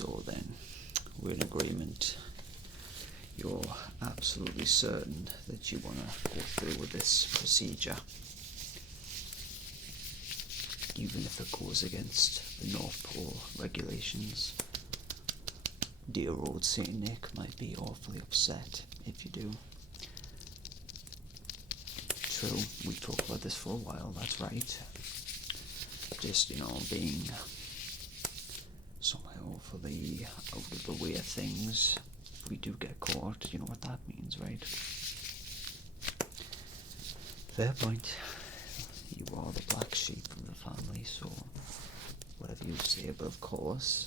So then, we're in agreement. You're absolutely certain that you want to go through with this procedure, even if it goes against the North Pole regulations. Dear old Saint Nick might be awfully upset if you do. True, we've talked about this for a while, that's right. Just, being somehow for the out of the way of things. If we do get caught, you know what that means, right? Fair point. You are the black sheep of the family, so whatever you say, but of course,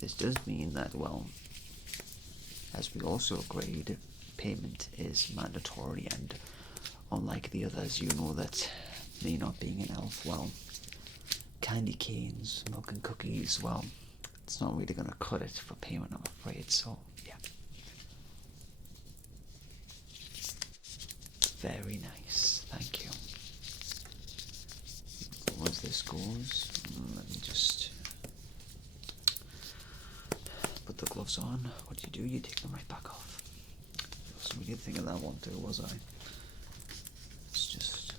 this does mean that, well, as we also agreed, payment is mandatory, and unlike the others, you know that me not being an elf, well, candy canes, milk and cookies, well, it's not really going to cut it for payment, I'm afraid, so, yeah. Very nice, thank you. As this goes, let me just put the gloves on. What do? You take them right back off. I wasn't really thinking of that one too, was I? It's just...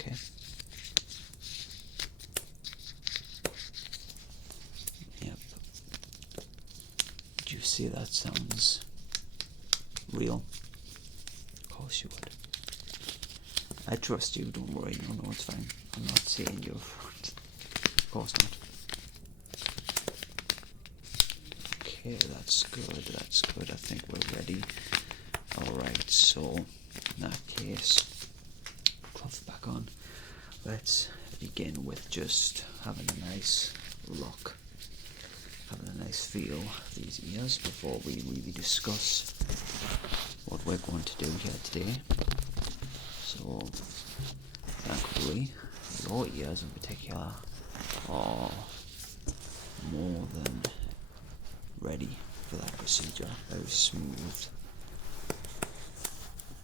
okay. Yep. Do you see that sounds real? Of course you would. I trust you, don't worry, no, it's fine. I'm not saying you're front. Of course not. Okay, that's good, I think we're ready. Alright, so, in that case, cloth back on. Let's begin with just having a nice look, having a nice feel of these ears before we really discuss what we're going to do here today. So, thankfully, your ears in particular are more than ready for that procedure. Very smooth.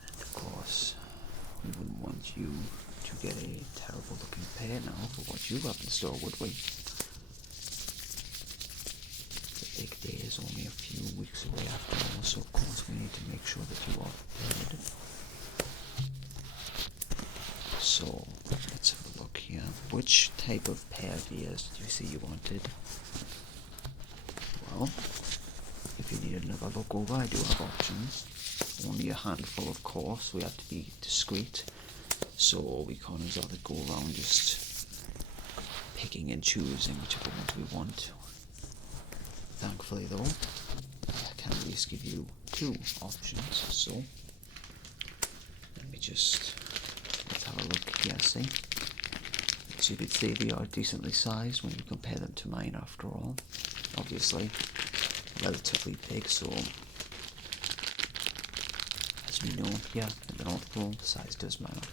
And of course, we wouldn't want you to get a terrible looking pair now for what you have in store, would we? The big day is only a few weeks away after all, so of course we need to make sure that you are prepared. So, let's have a look here. Which type of pair of ears did you say you wanted? Well, if you need another look over, I do have options. Only a handful, of course. We have to be discreet, so we can't exactly go around just picking and choosing whichever ones we want. Thankfully, though, I can at least give you two options. So, let me just... let's have a look here, see? So you could see they are decently sized when you compare them to mine after all. Obviously, relatively big, so as we know here in the North Pole, size does matter.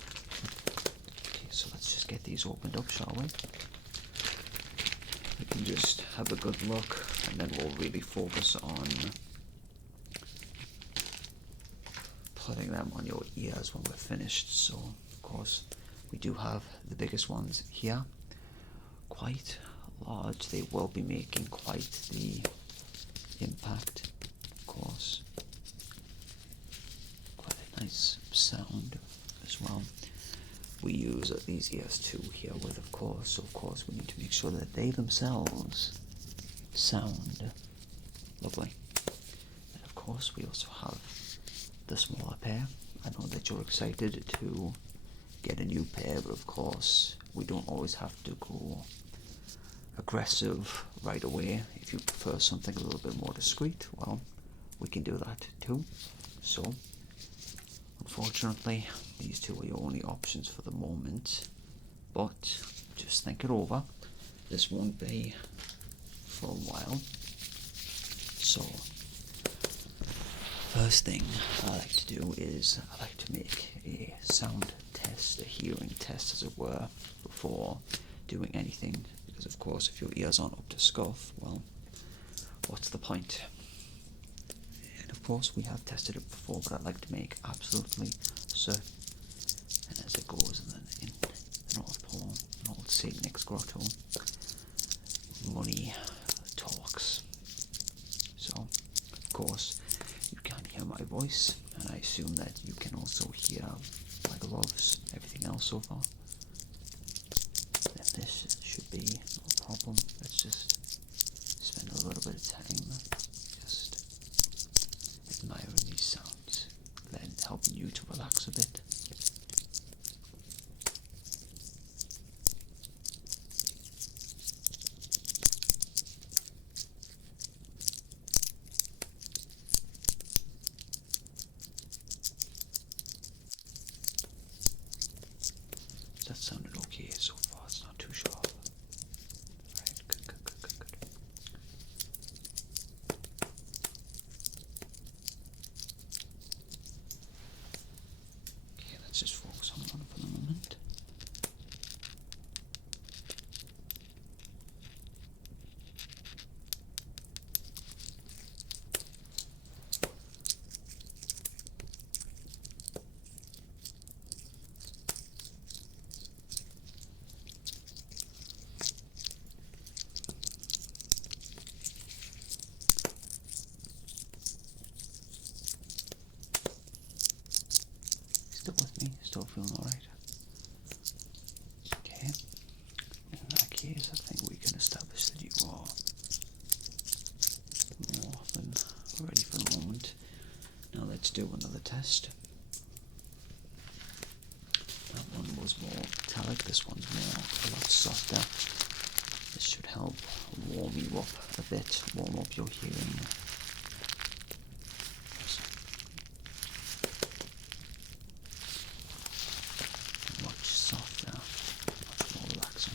Okay, so let's just get these opened up, shall we? We can just have a good look, and then we'll really focus on putting them on your ears when we're finished. So, of course, we do have the biggest ones here, quite large. They will be making quite the impact, of course. Quite a nice sound as well. We use these ears too here with, of course, so of course we need to make sure that they themselves sound lovely. And of course we also have the smaller pair. I know that you're excited to get a new pair, but of course we don't always have to go aggressive right away. If you prefer something a little bit more discreet, well, we can do that too. So, unfortunately, these two are your only options for the moment, but just think it over. This won't be for a while. So, first thing I like to do is I like to make a sound test, a hearing test as it were, before doing anything, because of course if your ears aren't up to scuff, well, what's the point? And of course we have tested it before, but I'd like to make absolutely certain, and as it goes in the North Pole, an old Next Grotto, money talks. So, of course, you can hear my voice, and I assume that you can also hear my gloves, everything else so far. Then this should be no problem. Let's just spend a little bit of time just admiring these sounds, then helping you to relax a bit. That sounded okay so far, it's not too sharp. Right, good. Okay, let's just focus on one for the moment. Still with me? Still feeling alright? Okay. In that case, I think we can establish that you are more than ready for the moment. Now let's do another test. That one was more metallic, this one's a lot softer. This should help warm you up a bit, warm up your hearing. Much softer, much more relaxing.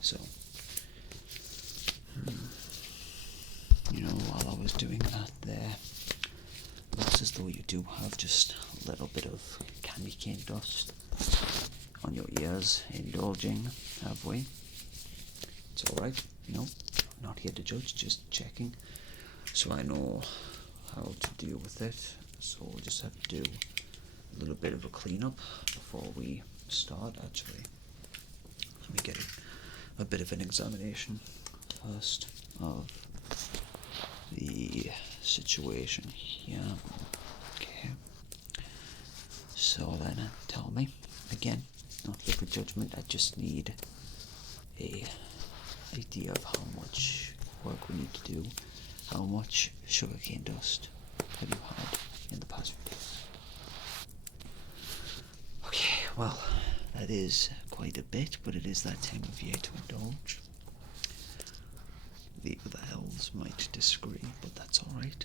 So, while I was doing that there, it looks as though you do have just a little bit of candy cane dust on your ears, indulging, have we? It's alright, I'm not here to judge, just checking, so I know how to deal with it. So we'll just have to do a little bit of a cleanup before we start, actually. Let me get a bit of an examination first of the situation here. Okay. So then tell me, again, not here for judgment, I just need a idea of how much work we need to do. How much sugarcane dust have you had in the past few days? Okay, well, that is quite a bit, but it is that time of year to indulge. The other elves might disagree, but that's alright.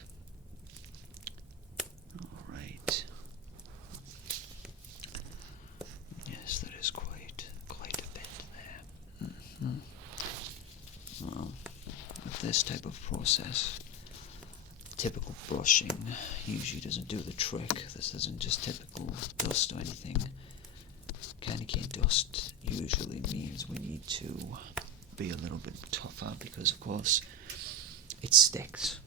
Alright. Yes, that is quite a bit there. Well, with this type of process, typical brushing usually doesn't do the trick. This isn't just typical dust or anything. Candy cane dust usually means we need to be a little bit tougher because, of course, it sticks.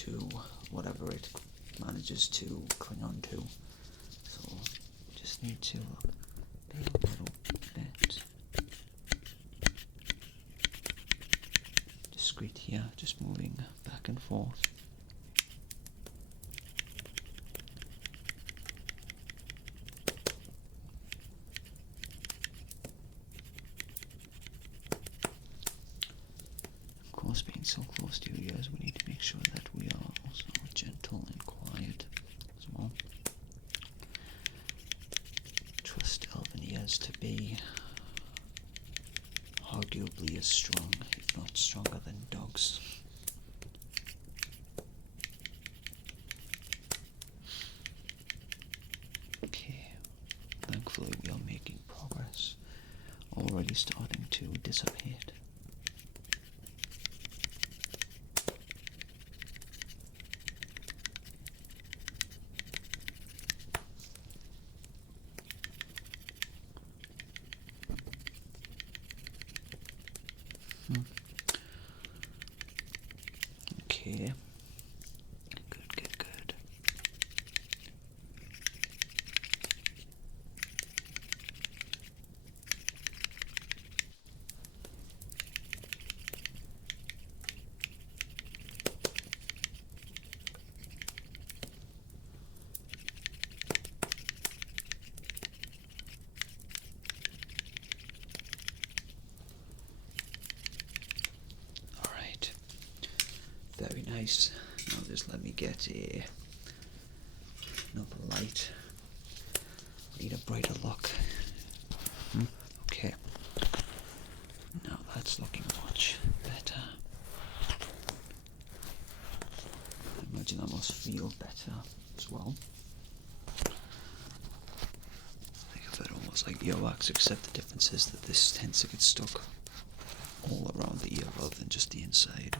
to whatever it manages to cling on to. So just need to be a little bit discreet here, just moving back and forth. Of course, being so close to your ears, we need to make sure that we are also gentle and quiet as well. Trust elven ears to be arguably as strong, if not stronger than dogs. Okay, thankfully we are making progress, already starting to dissipate. Okay. Good. Alright. Very nice. Now just let me get another light. Need a brighter look. Okay. Now that's looking much better. I imagine that must feel better as well. Think of it almost like earwax, except the difference is that this tends to get stuck all around the ear rather than just the inside.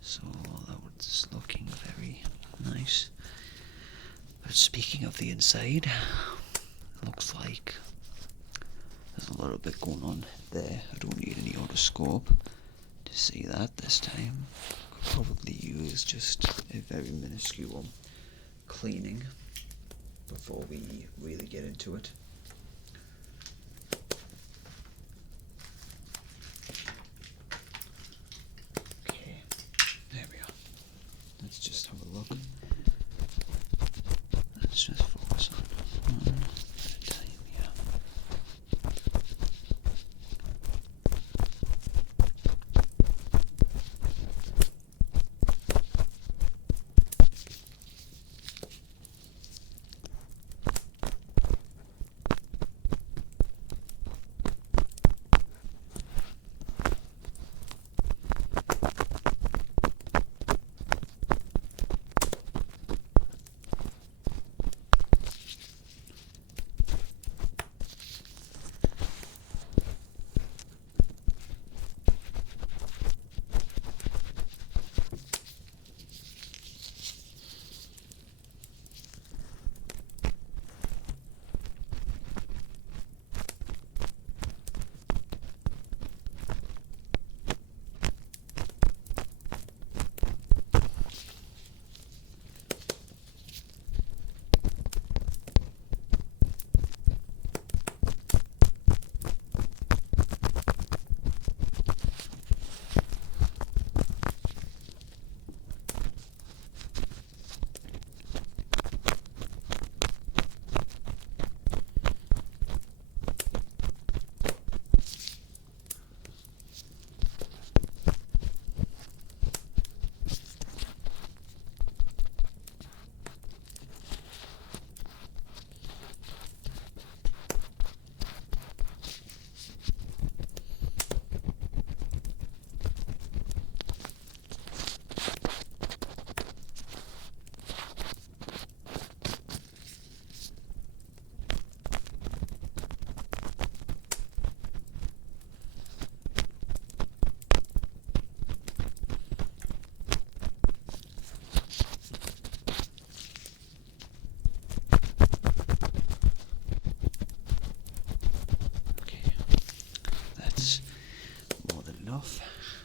So that was looking very nice. But speaking of the inside, it looks like there's a little bit going on there. I don't need any otoscope to see that this time. Could probably use just a very minuscule cleaning before we really get into it. Let's just have a look. Let's just focus on one at a time here.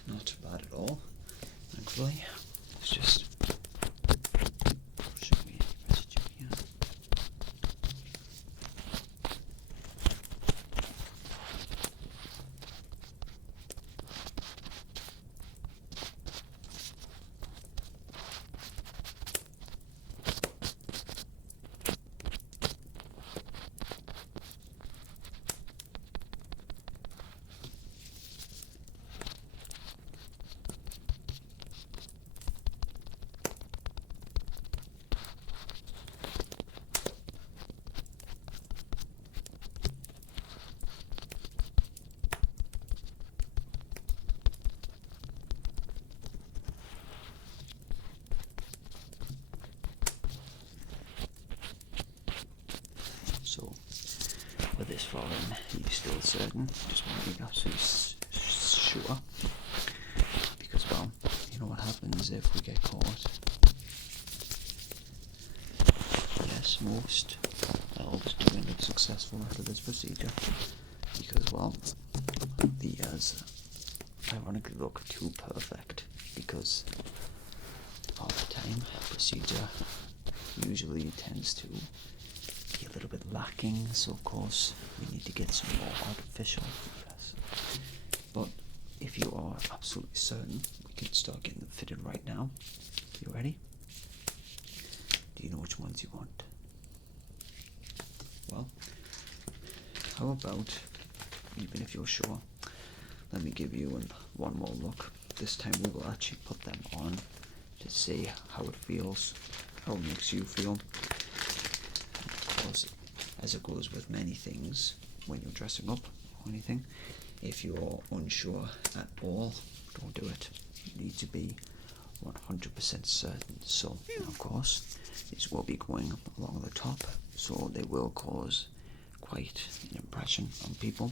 Not bad at all, thankfully. Let's just far in, are you still certain? Just want to be absolutely sure. Because, well, you know what happens if we get caught? Yes, most elves do end up successful after this procedure. Because, well, the ears ironically look too perfect. Because half the time, procedure usually tends to be a little bit lacking, so of course we need to get some more artificial. Yes. But if you are absolutely certain, we can start getting them fitted right now. You ready? Do you know which ones you want? Well, how about, even if you're sure, let me give you one more look. This time we will actually put them on to see how it feels, how it makes you feel. Of course, as it goes with many things, when you're dressing up or anything, if you're unsure at all, don't do it. You need to be 100% certain. So, of course, these will be going along the top, so they will cause quite an impression on people.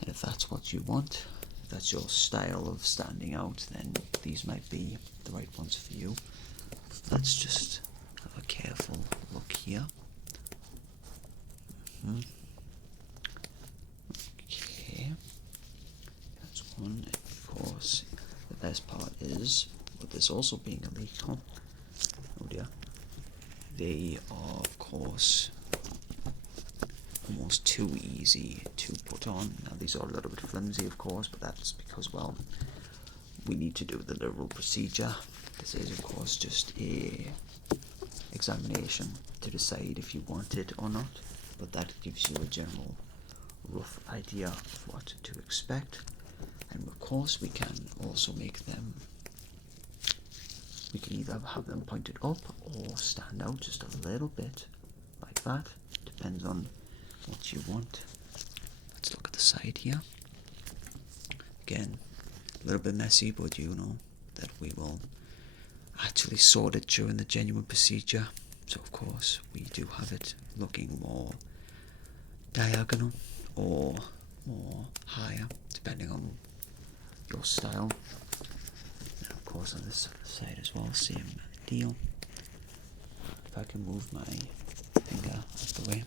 And if that's what you want, if that's your style of standing out, then these might be the right ones for you. Let's just have a careful look here. Okay, that's one. And of course, the best part is, with this also being illegal, oh dear, they are of course almost too easy to put on. Now these are a little bit flimsy, of course, but that's because, well, we need to do the literal procedure. This is, of course, just a examination to decide if you want it or not, but that gives you a general rough idea of what to expect. And of course we can also make them, we can either have them pointed up or stand out just a little bit like that, depends on what you want. Let's look at the side here. Again, a little bit messy, but you know that we will actually sort it during the genuine procedure. So of course we do have it looking more diagonal or more higher, depending on your style. And of course on this side as well, same deal. If I can move my finger out of the way.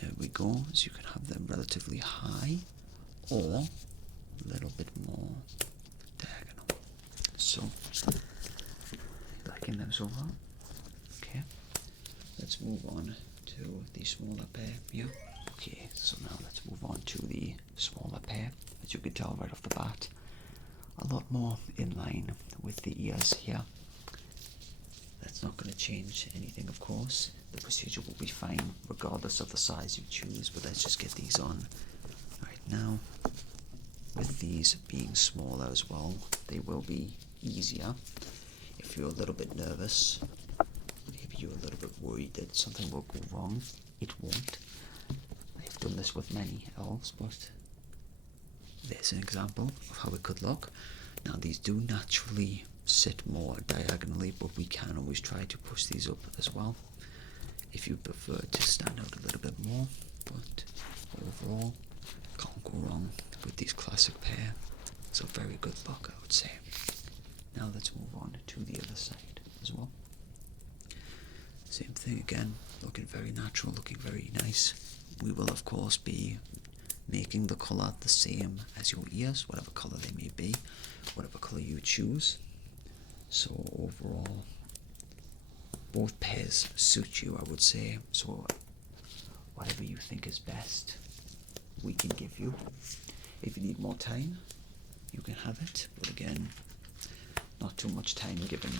There we go, so you can have them relatively high or a little bit more diagonal. So, liking them so far? Okay, let's move on to the smaller pair here. Okay, so now let's move on to the smaller pair. As you can tell right off the bat, a lot more in line with the ears here. That's not going to change anything, of course. The procedure will be fine regardless of the size you choose, but let's just get these on right now. With these being smaller as well, they will be easier. If you're a little bit nervous, maybe you're a little bit worried that something will go wrong, it won't. I've done this with many elves, but there's an example of how it could look. Now these do naturally sit more diagonally, but we can always try to push these up as well if you prefer to stand out a little bit more. But overall, can't go wrong with these classic pair. It's a very good look, I would say. Now let's move on to the other side as well. Same thing again, looking very natural, looking very nice. We will of course be making the colour the same as your ears, whatever colour they may be, whatever colour you choose. So overall, both pairs suit you, I would say. So whatever you think is best, we can give you. If you need more time, you can have it. But again, not too much time given.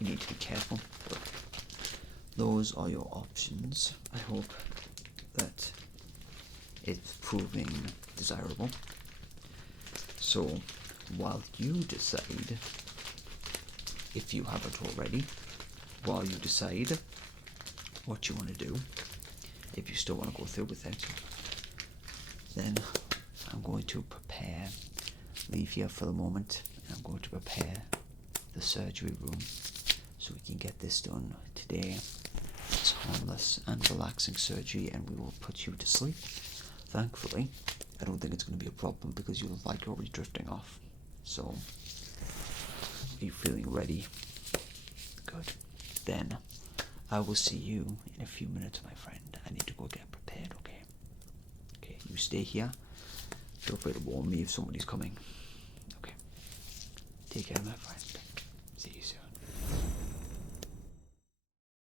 We need to be careful. But those are your options. I hope that it's proving desirable. So while you decide, if you haven't already, while you decide what you want to do, if you still want to go through with it, then I'm going to leave here for the moment, and I'm going to prepare the surgery room so we can get this done today as painless and relaxing surgery, and we will put you to sleep. Thankfully, I don't think it's going to be a problem because you look like you're already drifting off. So, are you feeling ready? Good. Then, I will see you in a few minutes, my friend. I need to go get prepared, okay? Okay, you stay here. Feel free to warn me if somebody's coming. Okay. Take care, my friend.